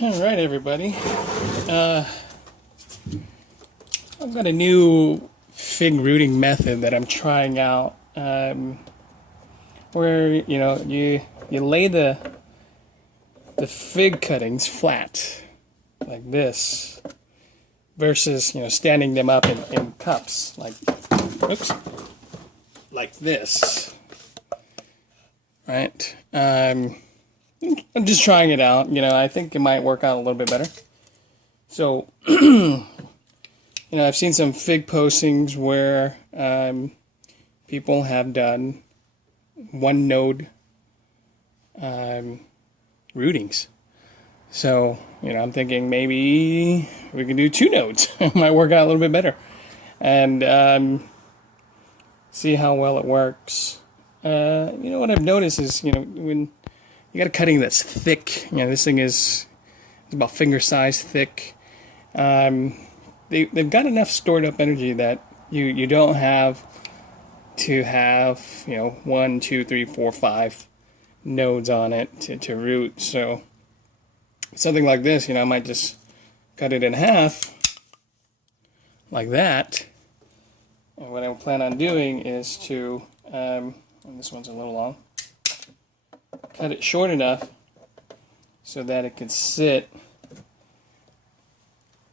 All right, everybody. I've got a new fig rooting method that I'm trying out, where you lay the fig cuttings flat like this, versus standing them up in cups like this, right? I'm just trying it out. I think it might work out a little bit better. So, I've seen some fig postings where people have done one node rootings. So, I'm thinking maybe we can do 2 nodes. It might work out a little bit better. And see how well it works. What I've noticed is, when you got a cutting that's thick, this thing is about finger size thick. They've got enough stored up energy that you don't have to have 1, 2, 3, 4, 5 nodes on it to root. So something like this, I might just cut it in half like that. And what I plan on doing is to, and this one's a little long, cut it short enough so that it can sit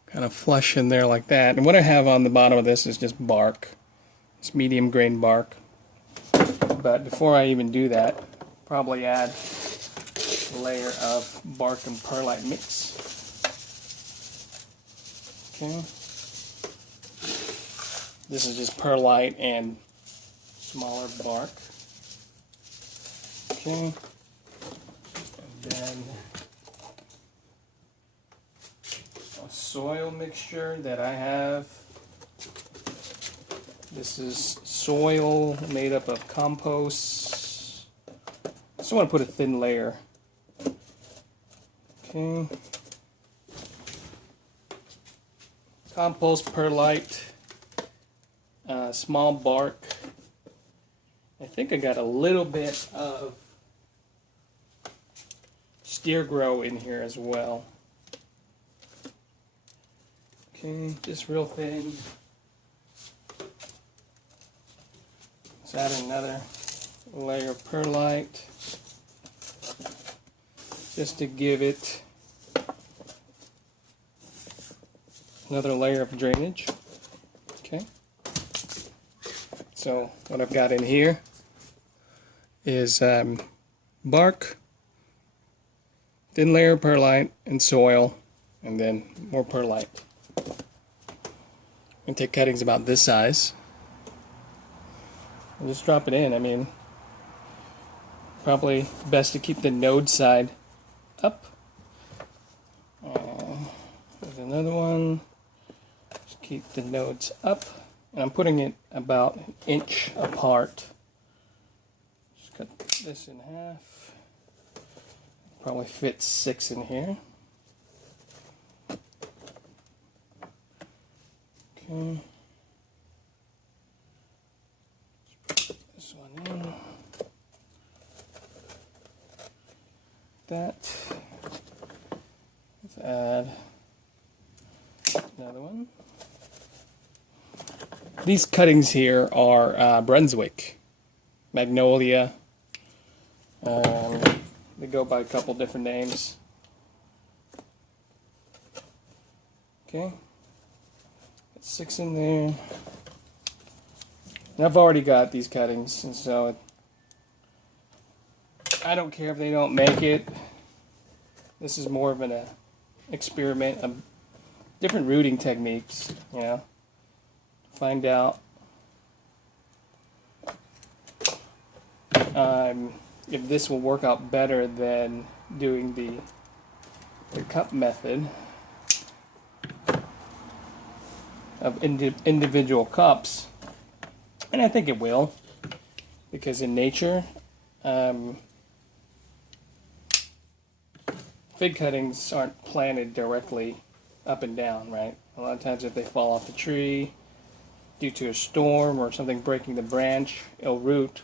kind of flush in there like that. And what I have on the bottom of this is just bark. It's medium grain bark. But before I even do that, probably add a layer of bark and perlite mix. Okay. This is just perlite and smaller bark. Okay. And then a soil mixture that I have. This is soil made up of compost. I just want to put a thin layer. Okay. Compost, perlite, small bark. I think I got a little bit of steer grow in here as well. Okay, just real thin. Let's add another layer of perlite just to give it another layer of drainage. Okay. So what I've got in here is bark, thin layer of perlite, and soil, and then more perlite. I'm going to take cuttings about this size and just drop it in. I mean, probably best to keep the node side up. There's another one. Just keep the nodes up. And I'm putting it about an inch apart. Just cut this in half. Probably fit 6 in here. Okay. Let's put this one in. That. Let's add another one. These cuttings here are brunswick, magnolia. They go by a couple different names. Okay, got 6 in there. And I've already got these cuttings, and so I don't care if they don't make it. This is more of an experiment of different rooting techniques, find out if this will work out better than doing the cup method of individual cups. And I think it will, because in nature, fig cuttings aren't planted directly up and down, right? A lot of times if they fall off the tree due to a storm or something breaking the branch, it'll root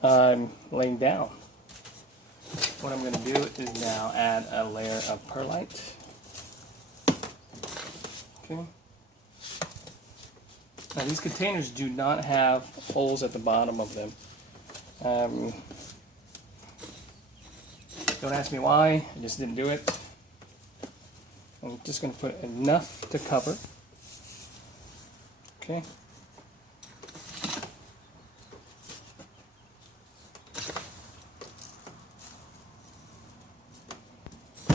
laying down. what I'm going to do is now add a layer of perlite. Okay. Now these containers do not have holes at the bottom of them. Don't ask me why, I just didn't do it. I'm just going to put enough to cover. Okay.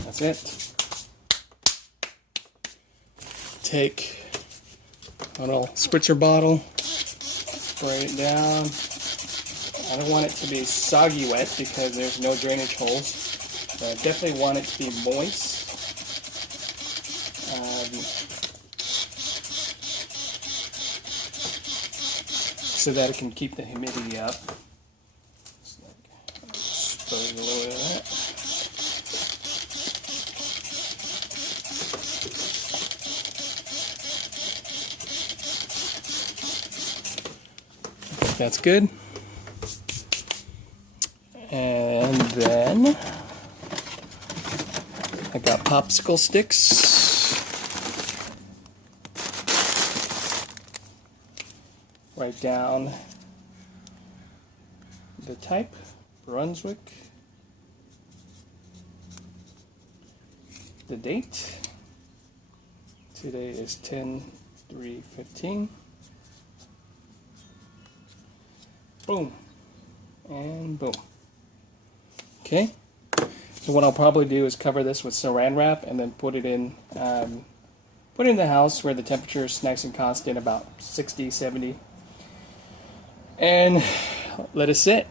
That's it. Take a little spritzer bottle, spray it down. I don't want it to be soggy wet because there's no drainage holes. But I definitely want it to be moist. So that it can keep the humidity up. Spray a little bit of that. I think that's good. And then I got popsicle sticks. Write down the type, Brunswick, the date, today is 10/3/15, boom, and boom. Okay, so what I'll probably do is cover this with saran wrap and then put it in the house where the temperature is nice and constant, about 60, 70. And let it sit.